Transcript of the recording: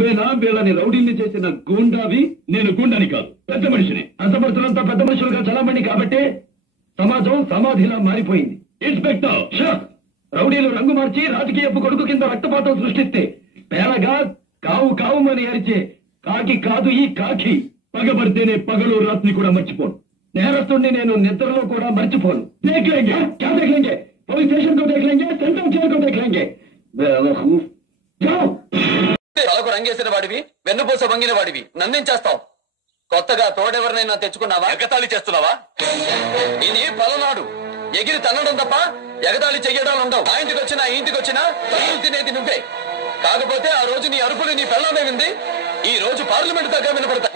నువ్వేనా వీళ్ళని రౌడీల్ని చేసిన గూండావి? నేను గూండాని కాదు, పెద్ద మనిషిని. అసమర్థులంతా పెద్ద మనుషులుగా చలామణి కాబట్టి సమాజం సమాధిలా మారిపోయింది. ఇన్స్పెక్టర్ రౌడీలు రంగు మార్చి రాజకీయపు కొడుకు కింద రక్తపాతం సృష్టిస్తే పేలగా కావు కావుమని అరిచే కాకి కాదు ఈ కాకి. పగబడితేనే పగలు రాత్రి కూడా మర్చిపోను. నేరస్తుడిని నేను నిద్రలో కూడా మర్చిపోను. దేఖ్లేంగే క్యా దేఖ్లేంగే, పోలీస్ స్టేషన్ को देख लेंगे, सेंट्रल जेल को देख लेंगे. తలకు రంగేసిన వాడివి, వెన్నుపూస వంగిన వాడివి, నన్నేం చేస్తావు? కొత్తగా తోడెవరినైనా తెచ్చుకున్నావా? ఎగతాళి చేస్తున్నావా? ఇది పలనాడు. ఎగిరి తన్నడం తప్ప ఎగతాళి చెయ్యడాలు ఉండవు. ఆ ఇంటికి వచ్చినా ఈ ఇంటికి వచ్చినా తల్లు తినేది నువ్వే. కాకపోతే ఆ రోజు నీ అరుపులు నీ పెళ్ళమే వింది. ఈ రోజు పార్లమెంట్ దగ్గర వినపడతా.